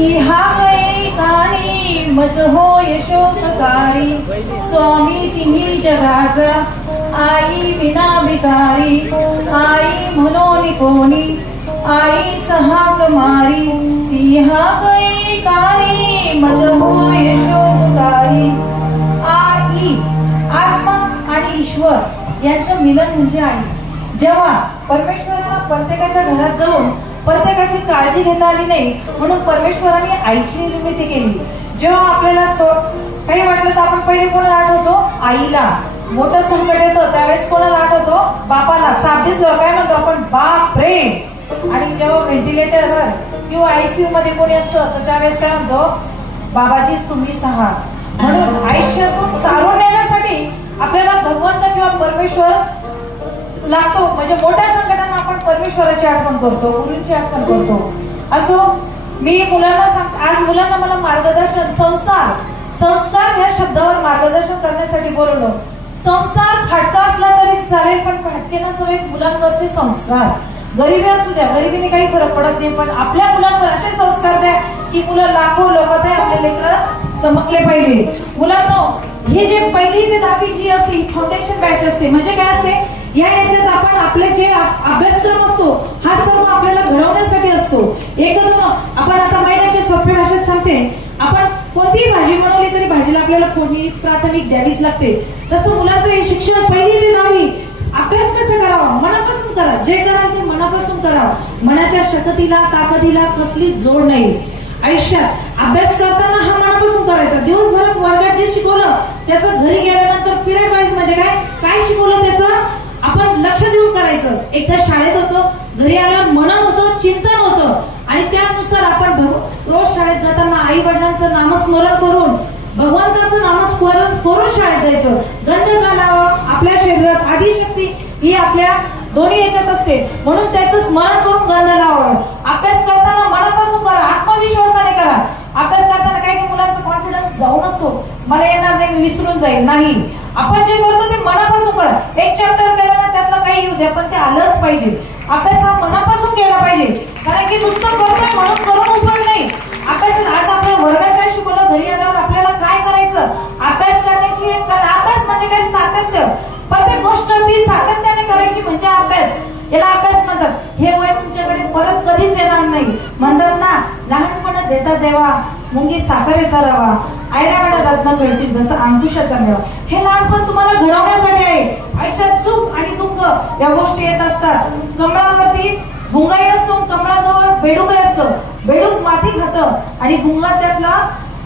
तिहा कानी मज हो यशोककारी स्वामी तिन्ही जगाचा आई विना भिकारी आई म्हणून कोणी आई सहाक मारी तिहा कानी मज हो यशोककारी आई आत्मा आणि ईश्वर यांचं मिलन म्हणजे आई. जेव्हा परमेश्वराला प्रत्येकाच्या घरात जाऊन प्रत्येकाची काळजी घेता आली नाही म्हणून परमेश्वराने आईची निर्मिती केली. जेव्हा आपल्याला काही वाटलं तर आपण पहिले कोणाला आठवतो? आईला. मोठं संकट येतं त्यावेळेस कोणाला आठवतो? बापाला. साधीच काय म्हणतो आपण? बाप रे. आणि जेव्हा व्हेंटिलेटरवर किंवा आयसीयू मध्ये कोणी असतं तर त्यावेळेस काय म्हणतो? बाबाजी तुम्हीच आहात. म्हणून आयुष्यातून तारून नेण्यासाठी आपल्याला भगवंत किंवा परमेश्वर लागतो. म्हणजे मोठ्या संकटांना आपण परमेश्वराची आठवण करतो, गुरूंची आठवण करतो. असो मी मुलांना सांगते, आज मुलांना मला मार्गदर्शन संस्कार ह्या शब्दावर मार्गदर्शन करण्यासाठी बोलवलं. संसार फाटका असला तरी चालेल पण फाटके नसावेत मुलांवरचे संस्कार. गरिबी असू द्या, गरिबीने काही फरक पडत नाही, पण आपल्या मुलांवर असे संस्कार द्या की मुलं लाखो लोकात आहे आपले लेकरं चमकले पाहिजे. मुलांनो हे जे पहिली ते 10वी जी असते फाउंडेशन बॅच असते. म्हणजे काय असते? याच्यात आपण आपले जे अभ्यासक्रम असतो हा सर्व आपल्याला घडवण्यासाठी असतो. आपण आता महिन्याच्या सोप्या भाषेत सांगते, आपण कोणतीही भाजी बनवली तरी भाजीला आपल्याला फोडणी प्राथमिक द्यावीच लागते. तसं मुलांचं हे शिक्षण पहिली ते 10वी अभ्यास कसा करावा? मनापासून करा. जे कराल ते मनापासून करा. मनाच्या शक्तीला ताकदीला कसली जोड नाही. आयुष्यात अभ्यास करताना हा मनापासून करायचा. दिवसभरात वर्गात जे शिकवलं त्याचं घरी गेल्यानंतर पिरियड वाईज म्हणजे काय शिकवलं त्याचं आपण लक्ष देऊन करायचं. एकदा शाळेत होतो, घरी आल्यावर मनन होतं, चिंतन होतं आणि त्यानुसार आपण रोज शाळेत जाताना आई वडिलांचं नामस्मरण करून भगवंताचं नामस्मरण करून शाळेत जायचं. गंध घालावं. आपल्या शरीरात आदिशक्ती ही आपल्या दोन्ही याच्यात असते म्हणून त्याचं स्मरण करून गंध लावावं. अभ्यास करताना मनापासून करा, आत्मविश्वासाने करा. अभ्यास करताना काही मुलांचा कॉन्फिडन्स डाऊन असतो, मला येणार नाही मी विसरून जाईल. नाही, आपण जे करतो ते मनापासून करा. एक चॅप्टर केलं ना त्यातलं काही येऊ द्या पण ते आलंच पाहिजे. अभ्यास हा मनापासून केला पाहिजे. कारण की नुसतं करतोय म्हणून करून उपयोग नाही. अभ्यास आज आपल्या वर्गात काय शिकवलं, घरी आल्यावर आपल्याला काय करायचं? अभ्यास करण्याची एक कला. अभ्यास म्हणजे काय? सातत्य. प्रत्येक गोष्ट ती सातत्याने करायची म्हणजे अभ्यास. याला अभ्यास म्हणतात. हे वय तुमच्याकडे परत कधीच येणार नाही. म्हणतात ना लहानपण देता देवा मुंगी साखरेचा रवा आयरावाडा रत्न कळतील जसं अंकुशाचा मेवा. हे लहानपण तुम्हाला घडवण्यासाठी आहे. आयुष्यात सुख आणि दुःख या गोष्टी येत असतात. कमळावरती भुंगाई असतो, कमळाजवळ बेडूक असतं. बेडूक माती खातं आणि भुंगा त्यातला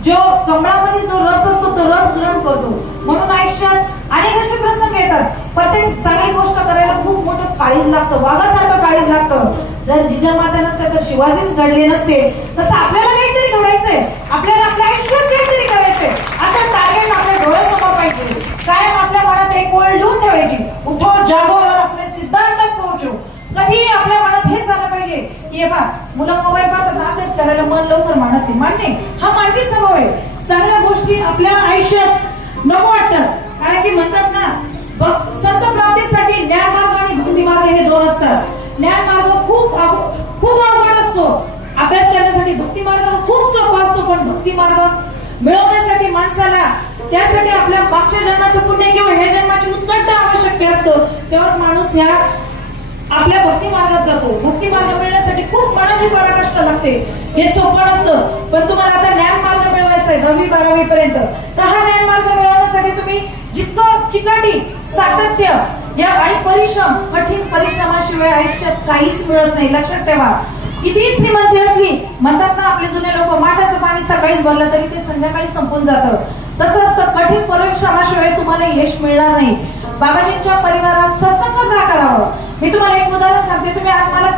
जो कमळामध्ये जो रस असतो तो रस ग्रहण करतो. म्हणून आयुष्यात अनेक असे प्रसंग येतात. प्रत्येक चांगली गोष्ट करायला खूप मोठं काळीज लागतं, वाघासारखं काळीज लागतं. जर जिजामाता नसते तर शिवाजीच घडले नसते. तसं आपल्याला काहीतरी घडायचंय, आपल्याला आपल्या आयुष्यात काहीतरी करायचंय. आता टार्गेट आपल्या डोळ्यासमोर पाहिजे. कायम आपल्या मनात एक ओळ लिहून ठेवायची, उठो जागो और आपले सिद्धांतात पोहोचो. कधी आपल्या मनात हेच झालं पाहिजे की हे बा मुलं मोबाईल पाहतात अभ्यास करायला मन लवकर मानत नाही. मानणे हा मानवी स्वभाव आहे. चांगल्या गोष्टी आपल्या आयुष्यात नको वाटतात. कारण की म्हणतात ना संत प्राप्तीसाठी ज्ञान मार्ग आणि भक्ती मार्ग हे दोन असतात. ज्ञान मार्ग खूप अवघड असतो. अभ्यास करण्यासाठी भक्ती मार्ग खूप सोपा असतो. पण भक्ती मार्ग मिळवण्यासाठी माणसाला त्यासाठी आपल्या मागच्या जन्माचं पुण्य किंवा ह्या जन्माची उत्कंठा आवश्यक असतं. तेव्हाच माणूस ह्या आपल्या भक्ती मार्गात जातो. भक्ती मार्ग मिळण्यासाठी खूप मनाची पराकाष्ठा लागते. हे सोपं नसतं. पण तुम्हाला आता ज्ञान मार्ग मिळवायचा आहे 10वी 12वी पर्यंत, तर हा ज्ञान मार्ग मिळवण्यासाठी तुम्ही जितकं चिकाटी सातत्य या आणि परिश्रम, कठीण परिश्रमाशिवाय आयुष्यात काहीच मिळत नाही. लक्षात ठेवा. कितीही श्रीमंती असली, म्हणतात ना आपले जुने लोक, माठाचं पाणी सकाळीच भरलं तरी ते संध्याकाळी संपून जातं. तसं असतं. कठीण परिश्रमाशिवाय तुम्हाला यश मिळणार नाही. बाबाजींच्या परिवारात सत्संग का करावं? मी तुम्हाला एक उदाहरण सांगते. तुम्ही आज मला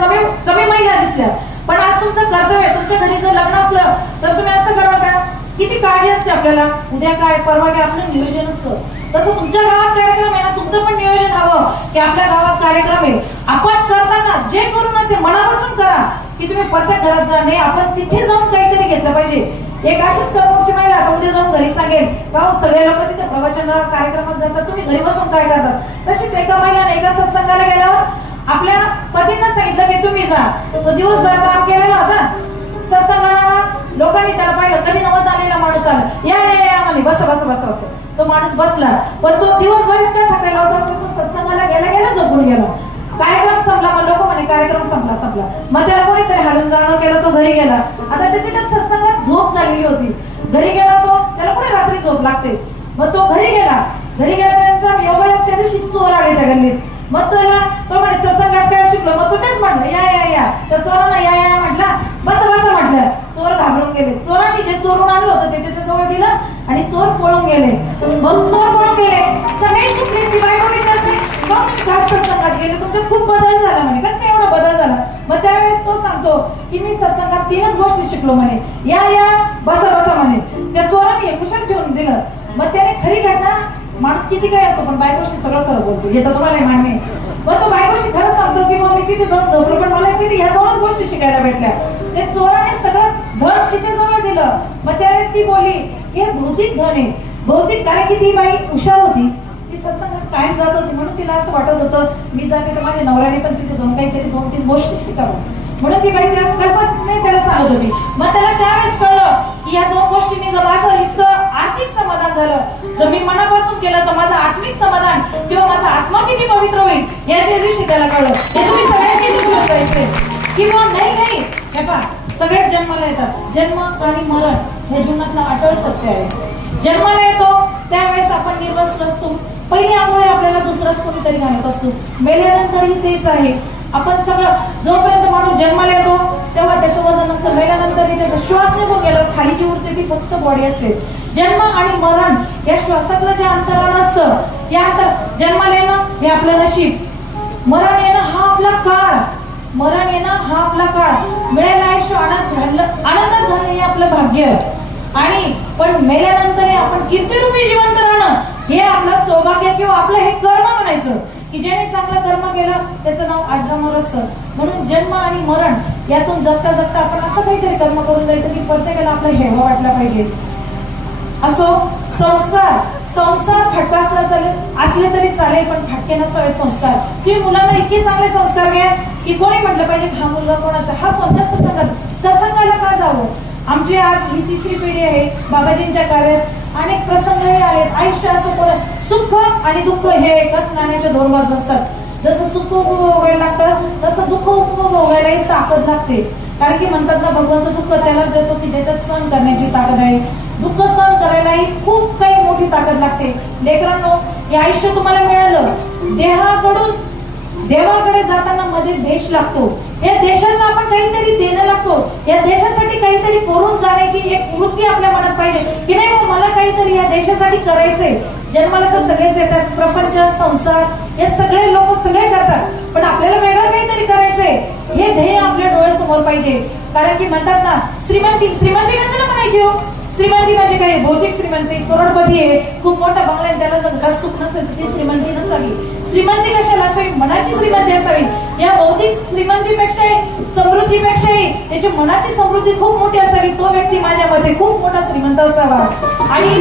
कमी महिला दिसल्या, पण आज तुमचं कर्तव्य, तुमच्या घरी जर लग्न असलं तर तुम्ही असं कराल का? किती काळजी असते आपल्याला, उद्या काय परवा काय आपलं नियोजन असतं. तसं तुमच्या गावात कार्यक्रम आहे ना, तुमचं पण नियोजन हवं की आपल्या गावात कार्यक्रम आहे. आपण करताना जे करू ना ते मनापासून करा की तुम्ही प्रत्येक घरात जा. नाही, आपण तिथे जाऊन काहीतरी घेतलं पाहिजे. एक अशीच कर्मोची महिला आता उद्या जाऊन घरी सांगेल का सगळे लोक तिथे प्रवचनाला कार्यक्रमात जातात, तुम्ही घरी बसून काय करतात. तशीच एका महिलाने एका सत्संगाला गेल्यावर आपल्या पतींना सांगितलं की तुम्ही जा. तो दिवसभर काम केलेला होता. सत्संगाला लोक चाललं, या या या म्हणे, बसा बसा बसा बसा. तो माणूस बसला, पण तो दिवसभर इतका थकलेला होता की तो सत्संगाला गेला गेला झोपून गेला. कार्यक्रम संपला, मग लोक म्हणे कार्यक्रम संपला संपला. मग त्याला कोणीतरी हालून जागा केलं, तो घरी गेला. आता त्याची त्या सत्संगात झोप झालेली होती. घरी गेला तो, त्याला कुठे रात्री झोप लागते. मग तो घरी गेला. घरी गेल्यानंतर योगायोग त्या दिवशी चोर आले त्या गल्लीत. मग तो म्हणे सत्संगात काय शिकलो. मग तो तेच म्हटलं, या या या. त्या चोरानं या या म्हटला, बस बस म्हटलं. चोर घाबरून गेले. चोरांनी जे चोरून आणलं होतं ते त्याच्या जवळ दिलं आणि चोर पळून गेले. मग चोर पळून गेले, सगळे सुटले. ती बायको विचारते, मग मी घात सत्संगात गेले, तुमच्यात खूप बदल झाला म्हणे. कसं काय एवढा बदल झाला. मग त्यावेळेस तो सांगतो की मी सत्संगात 3च गोष्टी शिकलो म्हणे, या या बसा बसा म्हणे. त्या चोराने कुशल ठेवून दिलं. मग त्याने खरी घटना, माणूस किती काय असो पण बायकोशी सगळं खरं बोलतो, हे तर तुम्हाला मान्य आहे. मग तो बायकोशी खरं सांगतो की मग मी तिथे जाऊन झोपलो, पण मला तिथे ह्या 2च गोष्टी शिकायला भेटल्या. ते चोराने सगळं धन तिच्या जवळ दिलं. मग त्यावेळेस ती बोलली, हे भौतिक धन आहे. भौतिक, कारण की ती बाई हुशार होती, ती सत्संगात कायम जात होती. म्हणून तिला असं वाटत होतं मी जाते तर माझ्या नवऱ्याने पण तिथे जाऊन काहीतरी 2-3 गोष्टी शिकावं. म्हणून ती बाई त्या कल्पनेने त्याला सांगत होती. मग त्याला त्यावेळेस कळलं की या 2 गोष्टींनी जर माझं इतकं आर्थिक समाधान झालं, जर मी मनापासून केलं तर माझं आत्मिक समाधान किंवा माझा आत्मा किती पवित्र होईल, या त्या दिवशी त्याला कळलं. हे तुम्ही सगळ्यांनी दुःख करायचे किंवा नाही. हे पहा, सगळ्यात जन्माला येतात. जन्म आणि मरण हे जीवनातलं अटळ सत्य आहे. जन्माला येतो त्यावेळेस आपण निर्वस्त्र असतो. पहिली आंघोळी आपल्याला दुसराच कोणीतरी घालत असतो. मेल्यानंतरही तेच आहे. आपण सगळं, जोपर्यंत माणूस जन्माला येतो तेव्हा त्याचं वजन असतं. मेल्यानंतरही त्याचा श्वास निघून गेला, खाली जी उरते ती फक्त बॉडी असते. जन्म आणि मरण या श्वासातलं जे अंतराळ असतं, या जन्माला येणं हे आपलं नशीब, मरण येणं हा आपला काळ, मरण येणं हा आपला काळ, मिळायला आयुष्य आनंदात घालणं हे आपलं भाग्य. आणि पण मेल्यानंतर आपण कीर्तिरूपी जिवंत राहणं हे आपलं सौभाग्य किंवा आपलं हे कर्म म्हणायचं की ज्याने चांगलं कर्म केलं त्याचं नाव आश्रमावर असतं. म्हणून जन्म आणि मरण यातून जगता जगता आपण असं काहीतरी कर्म करून जायचं की प्रत्येकाला आपला हेवा वाटला पाहिजे. असो संसार फटका असले तरी चालेल, पण फटके नसावेत संस्कार. की मुलांना इतके चांगले संस्कार घ्या की कोणी म्हटलं पाहिजे हा मुलगा कोणाचा, हा कोणत्या सत्संगाला का जावं. आमची आज ही 3री पिढी आहे. बाबाजींच्या कार्यात अनेक प्रसंग हे आहेत. आयुष्य असं सुख आणि दुःख हे एकच नाण्याच्या 2 बाजू असतात. जसं सुख उपभोगायला लागतं तसं दुःख उपभोगायलाही ताकद लागते. कारण की म्हणतात ना, भगवंत दुःख त्यालाच देतो की त्याच्यात सहन करण्याची ताकद आहे. दुःख सहन करायलाही खूप काही मोठी ताकद लागते. लेकरांनो, हे आयुष्य तुम्हाला मिळालं, देहाकडून देवाकडे जाताना मध्ये देश लागतो. या देशाचं आपण काहीतरी देणं लागतो. या देशासाठी काहीतरी करून जाण्याची एक वृत्ती आपल्या मनात पाहिजे की नाही मला काहीतरी या देशासाठी करायचंय. जन्माला तर सगळेच येतात, प्रपंच संसार हे सगळे लोक सगळे करतात, पण आपल्याला वेगळं काहीतरी करायचंय हे ध्येय आपल्या डोळ्यासमोर पाहिजे. कारण की म्हणतात ना, श्रीमंती कशाला म्हणायची हो. श्रीमंती म्हणजे काय, भौतिक श्रीमंती, करोडपती आहे, खूप मोठा बंगला आहे, त्याला जर घरात सुख नसेल ती श्रीमंती नसावी. श्रीमंती कशाला असावी, मनाची श्रीमंती असावी. या भौतिक श्रीमंतीपेक्षाही समृद्धीपेक्षाही त्याची मनाची समृद्धी खूप मोठी असावी. तो व्यक्ती माझ्या मते खूप मोठा श्रीमंत असावा. आणि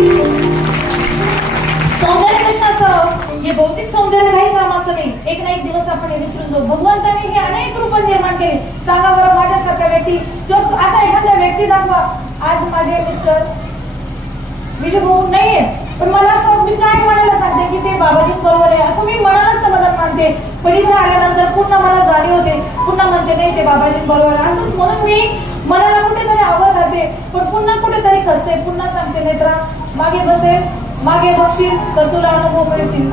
सौंदर्य कशा असावं, हे भौतिक सौंदर्य काही कामाचं नाही. एक ना एक दिवस आपण हे विसरून जाऊ. भगवंताने हे अनेक रूप निर्माण केले. सांगा बरं, माझ्यासारख्या व्यक्ती किंवा आता एखाद्या व्यक्ती दाखवा. आज माझे मिस्टर विजय भाऊ नाहीये, पण मला असं मी काय म्हणायला सांगते की ते बाबाजींबरोबर आहे असं मी मनालाच समाधान मानते. पण इथे आल्यानंतर पुन्हा मला जाणीव होते, पुन्हा म्हणते नाही ते बाबाजींबरोबर असंच. म्हणून मी मनाला कुठेतरी आवड घालते, पण पुन्हा कुठेतरी खसते. पुन्हा सांगते नेत्रा मागे बसेल, मागे बघशील तर तुला अनुभव मिळतील,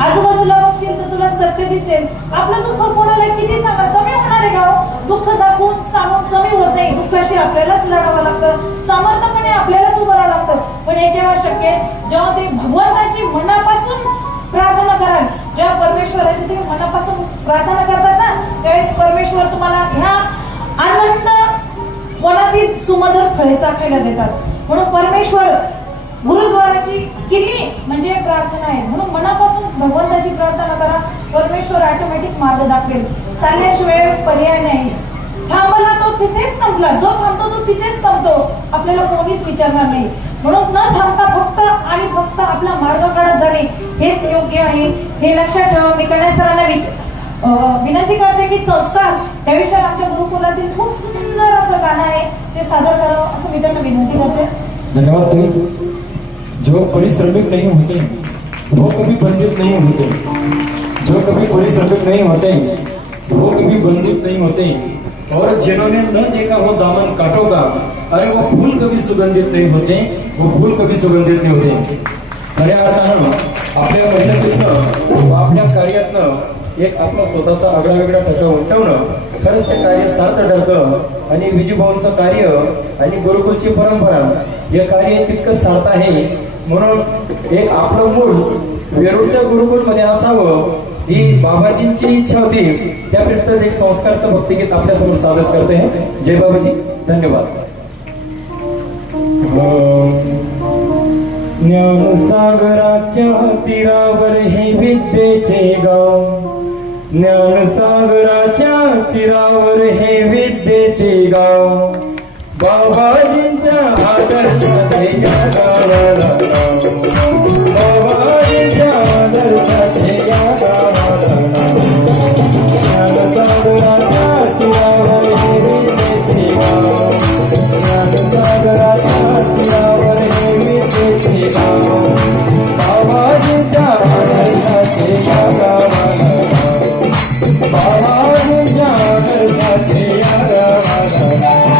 आजूबाजूला बघशील तर तुला सत्य दिसेल. आपलं दुःख कोणाला किती सांगा कमी होणार आहे का. दुःख दाखवून सांगून कमी होत नाही. दुःखाशी आपल्यालाच लढावं लागतं, सामर्थ्यपणे आपल्यालाच उभं राहावं लागतं. पण हे केव्हा शक्य आहे, जेव्हा ते भगवंताची मनापासून प्रार्थना कराल. जेव्हा परमेश्वराची तुम्ही मनापासून प्रार्थना करतात ना, त्यावेळेस परमेश्वर तुम्हाला ह्या आनंद मनातील सुमधुर फळे चाखायला देतात. म्हणून परमेश्वर गुरुद्वाराची किल्ली म्हणजे प्रार्थना आहे. म्हणून मनापासून भगवंताची प्रार्थना करा, परमेश्वर ऑटोमॅटिक मार्ग दाखवेल. चालल्याशिवाय पर्याय नाही. थांबला तो तिथेच संपला, जो थांबतो तो तिथेच संपतो, आपल्याला कोणीच विचारणार नाही. म्हणून न थांबता फक्त आणि फक्त आपला मार्ग काढत जाणे हेच योग्य आहे. हे लक्षात ठेवा. मी कन्या सरांना विनंती करते की संस्कार त्या विषयात आमच्या गुरुकुलातील खूप सुंदर असं गाणं आहे, ते सादर करावं असं मी त्यांना विनंती करते. धन्यवाद ताई। जो परिश्रमिक नहीं होते वो कभी बंधित नहीं होते, जो कभी परिश्रमिक नहीं होते वो कभी बंधित नहीं होते, और जिन्होंने न देखा हो दामन काटों का, अरे वो फूल कभी सुगंधित नहीं होते, वो फूल कभी सुगंधित नहीं होते। खऱ्या अर्थानं आपल्या मेहनतीतनं आपल्या कार्यातनं एक आपला स्वतःचा आगळा वेगळा ठसा उमटवणं खरंच ते कार्य सार्थ ठरतं। आणि विजूभाऊंचं कार्य आणि गुरुकुलची परंपरा हे कार्य तितकंच सार्थ आहे। म्हणून एक आपलं मूळ वेरूळच्या गुरुकुलमध्ये असावं ही बाबाजींची इच्छा होती। त्याप्रित एक संस्कारचं भक्तिगीत आपल्यासमोर सादर करते। जय बाबाजी, धन्यवाद। ज्ञानसागराच्या तीरावर हे विद्येचे गाव, ज्ञानसागराच्या तीरावर हे विद्येचे गाव, बाबाजींच्या आदर्शाचे या गावाला नाव, बाबाजींच्या आदर्शाचे या गावाला नाव। ज्ञानसागराच्या तीरावर हे विद्येचे गाव, ज्ञानसागराच्या तीरावर हे विद्येचे गाव, बाबाजींच्या आदर्शाचे या गावाला नाव, बाबाजींच्या आदर्शाचे या गावाला नाव।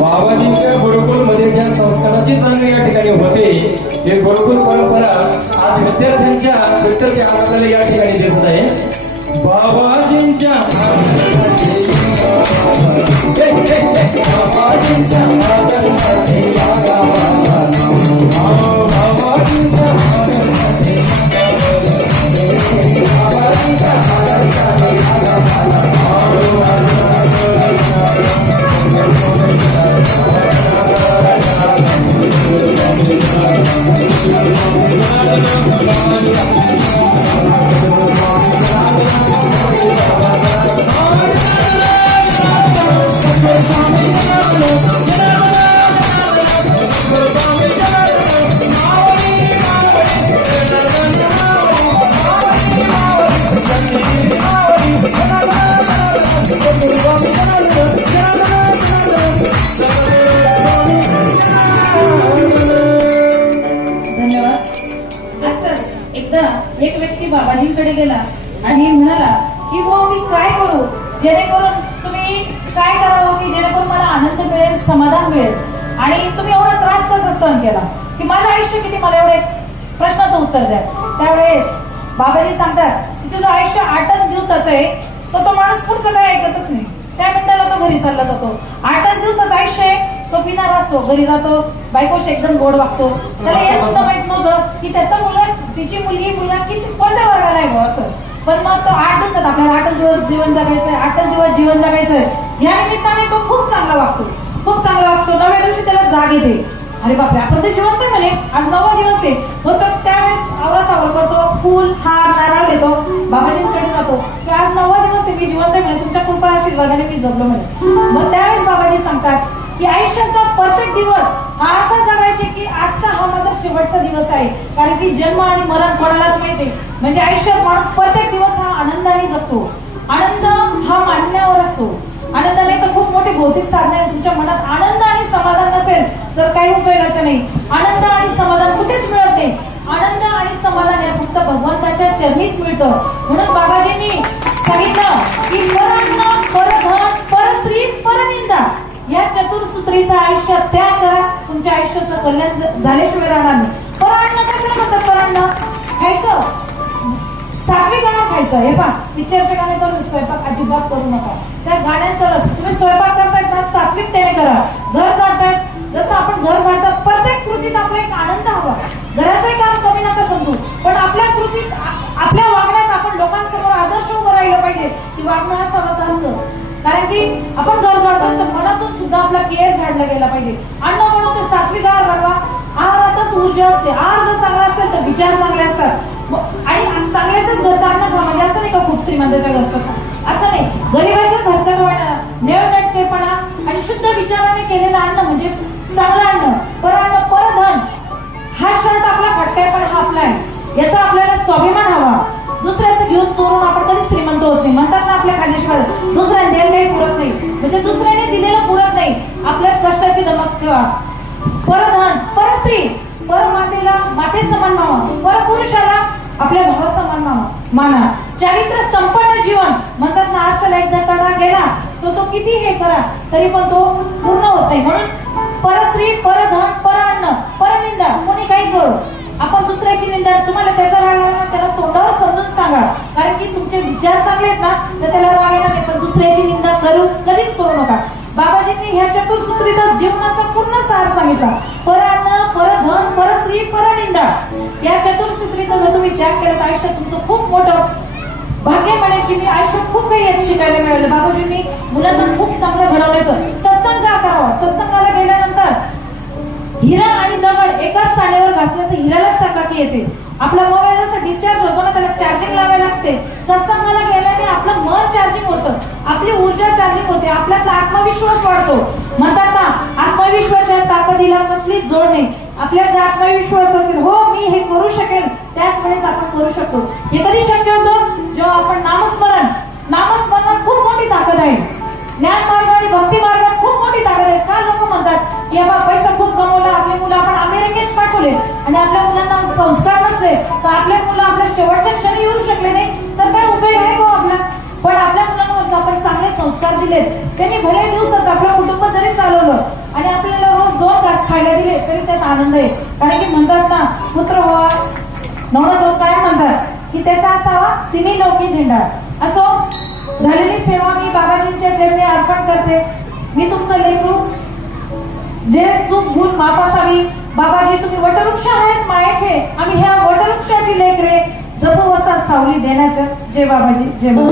बाबाजींच्या गुरुकुलमध्ये ज्या संस्काराची चांगली या ठिकाणी होते, हे गुरुकुल परंपरा आज विद्यार्थ्यांच्या आपल्याला या ठिकाणी दिसत आहे। बाबाजींच्या एक व्यक्ती बाबाजींकडे गेला आणि म्हणाला की हो मी काय करू जेणेकरून तुम्ही काय करावं की जेणेकरून मला आनंद मिळेल, समाधान मिळेल, आणि तुम्ही एवढा त्रास कसा सहन केला की माझं आयुष्य किती, मला एवढे प्रश्नाचं उत्तर द्या। त्यावेळेस बाबाजी सांगतात की तुझं आयुष्य 8च दिवसाचं आहे, तर तो माणूस पुढचं काय ऐकतच नाही, त्या मिनिटाला तो घरी चालला जातो। 8च दिवसाचं आयुष्य आहे, तो पिणार असतो, घरी जातो, बायकोशी एकदम गोड वागतो, त्याला हे सुद्धा माहित नव्हतं की त्याचा मुलगा, तिची मुलगा किती कोणत्या वर्गाला आहे असं। पण मग तो 8 दिवसात आपल्याला 8च दिवस जीवन जगायचंय, 8च दिवस जीवन जगायचंय, ह्या निमित्ताने तो खूप चांगला वागतो, खूप चांगला वागतो। 9व्या दिवशी त्याला जाग येते, अरे बापरे आपण ते जिवंत आहे म्हणे, आज 9वा दिवस आहे, मग तो त्यावेळेस आवरासावर करतो, फूल हार नारळ घेतो, बाबाजींकडे जातो की आज 9वा दिवस आहे, मी जिवंत आहे म्हणे, तुमच्या कृपा आशीर्वादाने मी जगलो म्हणे। मग त्यावेळेस बाबाजी सांगतात की आयुष्याचा प्रत्येक दिवस हा असा जगायचे की आजचा हा माझा शेवटचा दिवस आहे, कारण की जन्म आणि मरण कोणालाच माहिती, म्हणजे आयुष्यात माणूस प्रत्येक दिवस हा आनंदाने जगतो। आनंद हा मानण्यावर असतो, आनंद नाही तर खूप मोठी भौतिक साधने, तुमच्या मनात आनंद आणि समाधान नसेल तर काही उपयोगाचं नाही। आनंद आणि समाधान कुठेच मिळत नाही, आनंद आणि समाधान या फक्त भगवंताच्या चरणीच मिळतं. म्हणून बाबाजींनी सांगितलं की परान्न, परधन, परस्त्री, परनिंदा या चतुर्सूत्रीचं आयुष्य त्याग करा, तुमच्या आयुष्याचं कल्याण झाल्याशिवाय राहणार नाही. परान्न कशाला म्हणतात? परान्न खायचं, सात्विक अन्न खायचं. हे पहा, पिक्चरचे गाणे करून स्वयंपाक अजिबात करू नका. त्या गाण्यांचा रस तुम्ही स्वयंपाक करतायत ना, सात्विकतेने करा. घर जातायत, जसं आपण घर जातात, प्रत्येक कृतीत आपला एक आनंद हवा. घराचंही काम कमी नका समजू, पण आपल्या कृतीत, आपल्या वागण्यात आपण लोकांसमोर आदर्श उभं राहिलं पाहिजे की वागणं असावं तर असं. कारण की आपण घर जातो तर मनातून सुद्धा आपला केअर झाडला गेला पाहिजे. अन्न म्हणून ते सात्विक आहार वाढवा. आहारातच ऊर्जा असते. आहार जर चांगला असेल तर विचार चांगले असतात. आणि चांगल्याच घरचं अन्न खा, म्हणजे असं नाही का खूप श्रीमंताच्या घरचं खा, असं नाही. गरीबाच्या घरचं खाणं, नेवनटकेपणा आणि शुद्ध विचाराने केलेलं अन्न म्हणजे चांगलं अन्न. परान्न, परधन, हा शर्ट आपला फटकाय पण हा आपला आहे, याचा आपल्याला स्वाभिमान हवा. दुसऱ्याचं घेऊन चोरून आपण कधी श्रीमंत होत नाही. म्हणतात ना आपल्या खाद्यशिवाय दुसऱ्याने दिलेलं काही पुरत नाही, म्हणजे दुसऱ्याने दिलेलं पुरत नाही. आपल्या कष्टाची दमक ठेवा. परधन, परस्त्री, परमातेला माते समान मावा, परपुरुषाला आपल्या भावासमान माना. चारित्र्य संपन्न जीवन म्हणतात ना, आरशाला एकदा तडा गेला तो किती हे करा तरी पण तो पूर्ण होत नाही. म्हणून परस्त्री, परधन, परान्न, परनिंदा कोणी काही करू, आपण दुसऱ्याची निंदा, तुम्हाला त्याचा राग आला ना त्याला तोंडावर समजून सांगा. कारण की तुमचे विचार चांगले आहेत ना तर त्याला राग येणार नाही. पण दुसऱ्याची निंदा कधीच करू नका. बाबाजींनी ह्या चतुर्सूत्रीचा जीवनाचा पूर्ण सार सांगितला. परान्न, परधन, परस्त्री, परनिंदा या चतुर्सूत्रीचा जर तुम्ही त्याग केला तर आयुष्यात तुमचं खूप मोठं भाग्य म्हणेल की मी आयुष्यात खूप काही यात शिकायला मिळालं. बाबाजींनी मुलांना खूप चांगलं घडवण्याचं. सत्संग का करावा? सत्संगाला गेल्यानंतर हिरा आणि दगड एकाच साण्यावर घासलं तर हिरालाच चकाकी येते. आपला मोबाईल जसा डिस्चार्ज होतो ना त्याला चार्जिंग लावायला लागते. सत्संगाला गेल्याने आपलं मन चार्जिंग होतं, आपली ऊर्जा चार्जिंग होते, आपल्यातला आत्मविश्वास वाढतो. म्हणतात ना, आत्मविश्वासाच्या ताकदीला कसलीच जोड नाही. आपल्यात जर आत्मविश्वास असेल, हो मी हे करू शकेल, त्याच वेळेस आपण करू शकतो. हे कधी शक्य होतं? जेव्हा आपण नामस्मरणात खूप मोठी ताकद आहे. ज्ञान मार्ग आणि भक्ती मार्गात खूप मोठी ताकद आहे. का लोक म्हणतात की बाबा पैसा खूप कमवला, आपली मुलं आपण अमेरिकेत पाठवले आणि आपल्या मुलांना संस्कार नसले तर आपल्या मुलं आपल्या शेवटच्या क्षणी येऊ शकले नाही तर काय उपयोग आहे हो आपला? पण आपल्या मुलांना आपण चांगले संस्कार दिलेत, त्यांनी भले दिवसात आपलं कुटुंब जरी चालवलं आणि आपल्याला रोज 2 घास खायला दिले तरी त्यात आनंद आहे. कारण की म्हणतात ना, पुत्र व्हावा नवरा तो काय म्हणतात की त्याचा असावा तिन्ही लौकी झेंडा. असो, झालेली सेवा मी बाबाजींच्या चरणी अर्पण करते. मी तुमचं लेकरू, जे चूक भूल माफ असावी. बाबाजी तुम्ही वटवृक्ष आहेत मायाचे, आम्ही ह्या वटवृक्षाची लेकरे, जपू असा सावली देण्याचं. जय बाबाजी, जय बाबा.